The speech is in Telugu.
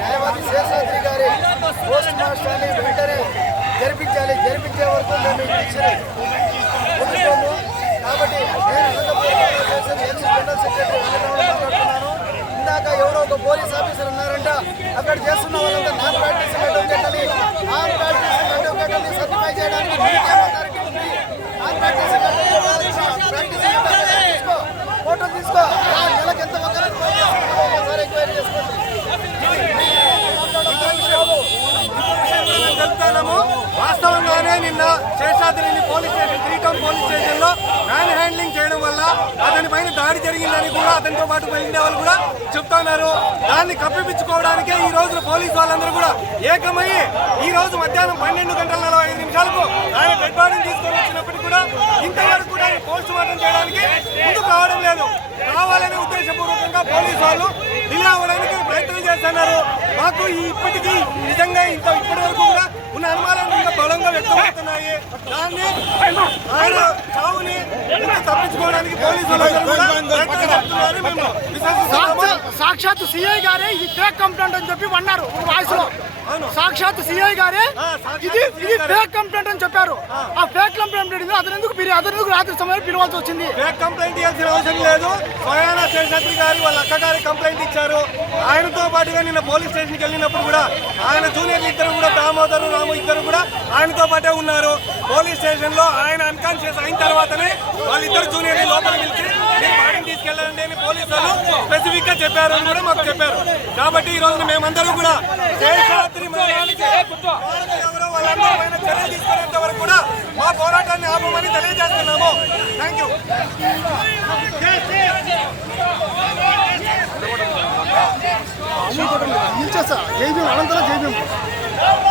న్యాయవాది శేషాద్రి గారి పోస్ట్ మాస్టర్ని వెంటనే జరిపించాలి. జరిపించే వరకు మేము ఈ దీక్షని కాబట్టి నేను అనంతపురం అసోసియేషన్ జనరల్ సెక్రటరీ మాట్లాడుతున్నాను. ఇందాక ఎవరో ఒక పోలీస్ ఆఫీసర్ ఉన్నారంట అక్కడ చేస్తున్న వాళ్ళంతా నాన్ ప్రాక్టీస్ అడ్వకేట్ అని నాన్ ప్రాక్టీస్ అడ్వకేట్ అని సర్టిఫై చేయడానికి non practice advocate practicing photo తీసుకో. వాస్తవంగానే నిన్న శేషాద్రిని పోలీస్ స్టేషన్ త్రీ పోలీస్ స్టేషన్లో మ్యాన్ హ్యాండ్లింగ్ చేయడం వల్ల అతని పైన దాడి జరిగిందని కూడా అతనితో పాటు వెళ్ళిన వాళ్ళు కూడా చెప్తున్నారు దాన్ని కప్పిపించుకోవడానికే ఈ రోజు పోలీసు వాళ్ళందరూ కూడా ఏకమయ్యి ఈ రోజు మధ్యాహ్నం పన్నెండు గంటల నలభై ఐదు నిమిషాలకు ఆయన డెడ్ బాడీని తీసుకొని వచ్చినప్పటికీ కూడా ఇంతవరకు కూడా ఆయన పోస్ట్ మార్టం చేయడానికి ముందుకు రావడం లేదు. కావాలనే ఉద్దేశపూర్వకంగా పోలీసు వాళ్ళు ఇలా అవ్వడానికి ప్రయత్నం చేస్తున్నారు. మాకు ఇప్పటికీ దాన్ని ఆయన చావుని తప్పించుకోవడానికి సాక్షాత్ సిఐ గారే ఇది ఫేక్ కంప్లైంట్ అని చెప్పి అన్నారు వాయిస్లో అవును. సాక్షాత్ సిఐ గారే ఇది ఇది. ఫేక్ కంప్లైంట్ అని చెప్పారు. ఆ. ఫేక్ కంప్లైంట్ అతను ఎందుకు అతను ఎందుకు రాత్రి సమయంలో పిలవాల్సి వచ్చింది? ఫేక్ కంప్లైంట్ ఇవ్వాల్సిన అవసరం లేదు. స్వయాన అక్క గారి కంప్లైంట్ ఇచ్చారు. ఆయనతో పాటుగా నిన్న పోలీస్ స్టేషన్కి వెళ్ళినప్పుడు కూడా ఆయన జూనియర్లు ఇద్దరు కూడా దామోదరు రాము ఇద్దరు కూడా ఆయనతో పాటే ఉన్నారు. పోలీస్ స్టేషన్లో ఆయన అన్కాన్షియస్ అయిన తర్వాతనే వాళ్ళిద్దరు జూనియర్ని లోపల పిలిచి మీరు బాడీని తీసుకెళ్ళండి అని పోలీసు వాళ్ళు స్పెసిఫిక్గా చెప్పారు అని కూడా మాకు చెప్పారు. కాబట్టి ఈ రోజు మేమందరం కూడా శేషాద్రి ఎవరో వాళ్ళందరి చర్యలు తీసుకునేంత వరకు కూడా మా పోరాటాన్ని ఆపమని తెలియజేస్తున్నాము. Thank you 아무도 일자사 예병 안 한다는 예병